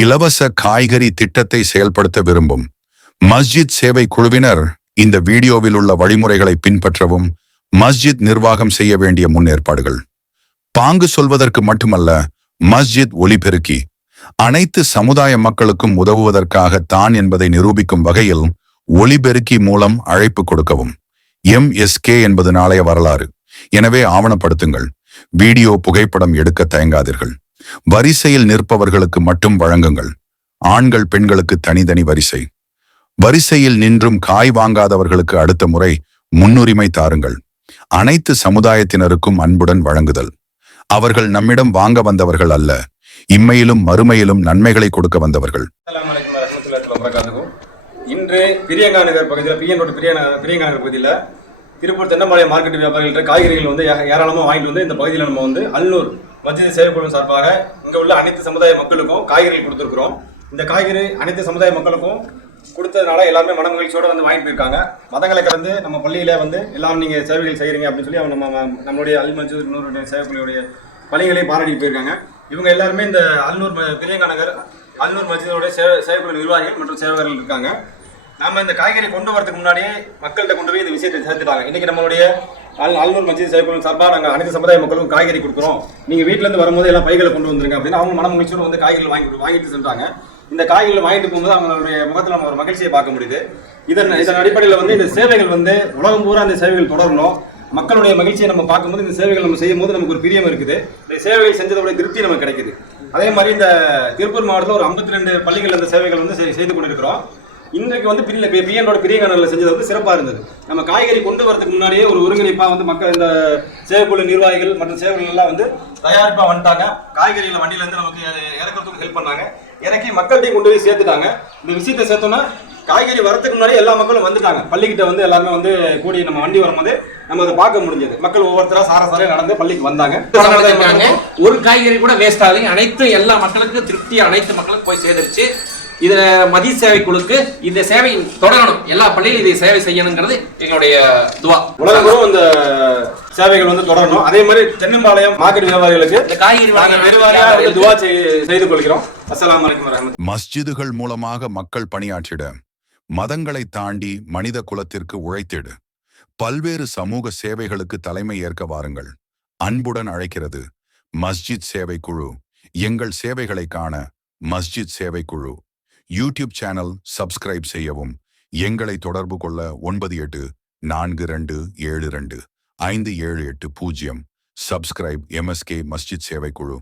இலவச காய்கறி திட்டத்தை செயல்படுத்த விரும்பும் மஸ்ஜித் சேவை குழுவினர் இந்த வீடியோவில் உள்ள வழிமுறைகளை பின்பற்றவும் மஸ்ஜித் நிர்வாகம் செய்ய வேண்டிய முன்னேற்பாடுகள். பாங்கு சொல்வதற்கு மட்டுமல்ல மஸ்ஜித் ஒலிபெருக்கி. அனைத்து சமுதாய மக்களுக்கும் உதவுவதற்காக தான் என்பதை நிரூபிக்கும் வகையில் ஒலிபெருக்கி மூலம் அழைப்பு கொடுக்கவும். எம் எஸ் கே என்பது நாளைய வரலாறு. எனவே ஆவணப்படுத்துங்கள். வீடியோ புகைப்படம் எடுக்க தயங்காதீர்கள். வரிசையில் நிற்பவர்களுக்கு மட்டும் வழங்குங்கள். ஆண்கள் பெண்களுக்கு தனித்தனி வரிசை. வரிசையில் நின்றும் காய் வாங்காதவர்களுக்கு அடுத்த முறை முன்னுரிமை தாருங்கள். அனைத்து சமுதாயத்தினருக்கும் அன்புடன் வழங்குதல். அவர்கள் நம்மிடம் வாங்க வந்தவர்கள் அல்ல இம்மையிலும் மறுமையிலும் நன்மைகளை கொடுக்க வந்தவர்கள். இன்று பிரியங்கா நகர் பகுதியில் பிரியனோட பிரிய பிரியங்கா நகர் பகுதியில் திருப்பூர் தென்னம்பாளையம் மார்க்கெட் வியாபாரிகள்ட்ட காய்கறிகள் வந்து ஏராளமாக வாங்கிட்டு வந்து இந்த பகுதியில் நம்ம வந்து அல்லூர் மத்திய சேவைக்குழு சார்பாக இங்கே உள்ள அனைத்து சமுதாய மக்களுக்கும் காய்கறிகள் கொடுத்துருக்குறோம். இந்த காய்கறி அனைத்து சமுதாய மக்களுக்கும் கொடுத்ததுனால எல்லாருமே மன மகிழ்ச்சியோடு வந்து வாங்கிட்டு போயிருக்காங்க. மதங்களை கலந்து நம்ம பள்ளியில் வந்து எல்லாரும் நீங்கள் சேவைகள் செய்கிறீங்க அப்படின்னு சொல்லி அவங்க நம்ம நம்மளுடைய அல் மஞ்சூர் நூறுடைய சேவைக்குழுடைய பள்ளிகளையும் பாராட்டிட்டு போயிருக்காங்க. இவங்க எல்லாருமே இந்த அல்நூர் ம- பிரியங்கா நகர் அல்நூர் மஸ்ஜிதோடைய சேவை சேவைக்குழு நிர்வாகிகள் மற்றும் சேவகர்கள் இருக்காங்க. நாம இந்த காய்கறி கொண்டு வரதுக்கு முன்னாடியே மக்கள்கிட்ட கொண்டு போய் இந்த விஷயத்தை சேர்த்துட்டாங்க இன்னைக்கு நம்மளுடைய அல் அல்லூர் மஞ்சள் சேவைக்குழு சார்பாக நாங்கள் அனைத்து சமுதாய மக்களுக்கும் காய்கறி கொடுக்குறோம். நீங்கள் வீட்டிலேருந்து இருந்து வரும்போது எல்லாம் பைகளை கொண்டு வந்துருங்க அப்படின்னு அவங்க மன மகிழ்ச்சியோட வந்து காய்கறி வாங்கி வாங்கிட்டு சென்றாங்க. இந்த காய்கறிகள் வாங்கிட்டு போகும்போது அவங்களுடைய முகத்தில் நம்ம ஒரு மகிழ்ச்சியை பார்க்க முடியுது. இதன் இதன் அடிப்படையில் வந்து இந்த சேவைகள் வந்து உலகம் பூரா இந்த சேவைகள் தொடரணும். மக்களுடைய மகிழ்ச்சியை நம்ம பார்க்கும்போது இந்த சேவைகள் நம்ம செய்யும் போது நமக்கு ஒரு பிரியம் இருக்குது. இந்த சேவைகள் செஞ்சதோட திருப்தி நமக்கு கிடைக்குது. அதே மாதிரி இந்த திருப்பூர் மாவட்டத்தில் ஒரு 52 ரெண்டு பள்ளிகள் இந்த சேவைகள் வந்து செய்து கொண்டிருக்கிறோம். இன்றைக்கு வந்து பிரிய பிஎன்னோட பிரிய கணலில் செஞ்சது வந்து சிறப்பாக இருந்தது. நம்ம காய்கறி கொண்டு வரதுக்கு முன்னாடியே ஒரு ஒருங்கிணைப்பாக வந்து மக்கள் இந்த சேவைக்குழு நிர்வாகிகள் மற்றும் சேவைகள் எல்லாம் வந்து தயாரிப்பாக வந்துட்டாங்க. காய்கறிகளை வண்டியிலேருந்து நமக்கு இறக்கிறதுக்கு ஹெல்ப் பண்ணாங்க. இறக்கி மக்கள்கிட்டையும் கொண்டு போய் சேர்த்துட்டாங்க. இந்த விஷயத்தை சேர்த்தோன்னா காய்கறி வரதுக்கு முன்னாடி எல்லா மக்களும் வந்துட்டாங்க. பள்ளிக்கிட்ட வந்து எல்லாருமே வந்து கூடி நம்ம வண்டி வரும்போது நம்ம அதை பார்க்க முடிஞ்சது. மக்கள் ஒவ்வொருத்தரா சார சாரே நடந்து பள்ளிக்கு வந்தாங்க. ஒரு காய்கறி கூட வேஸ்ட் ஆகலையும் அனைத்து எல்லா மக்களுக்கும் திருப்தி அனைத்து மக்களுக்கும் போய் சேர்ந்துருச்சு இதுல மதிய சேவை குழுக்கு இந்த சேவை தொடரணும். எல்லா பள்ளியிலும் இதை சேவை செய்யணுங்கிறது எங்களுடைய துவா. உலகம் இந்த சேவைகள் வந்து தொடரணும். அதே மாதிரி தென்னம்பாளையம் மார்க்கெட் வியாபாரிகளுக்கு இந்த காய்கறி துவா செய்- செய்து கொள்கிறோம். அஸ்ஸலாமு அலைக்கும் வரஹ்மத்துல்லாஹி. மஸ்ஜிதுகள் மூலமாக மக்கள் பணியாற்றிட மதங்களை தாண்டி மனித குலத்திற்கு உழைத்திடு பல்வேறு சமூக சேவைகளுக்கு தலைமை ஏற்க வாருங்கள். அன்புடன் அழைக்கிறது மஸ்ஜித் சேவை குழு. எங்கள் சேவைகளை காண மஸ்ஜித் சேவை குழு. யூடியூப் சேனல் சப்ஸ்கிரைப் செய்யவும். எங்களை தொடர்பு கொள்ள ஒன்பது எட்டு நான்கு ரெண்டு ஏழு ரெண்டு ஐந்து ஏழு எட்டு பூஜ்ஜியம். சப்ஸ்கிரைப் எம்எஸ்கே மஸ்ஜித் சேவை குழு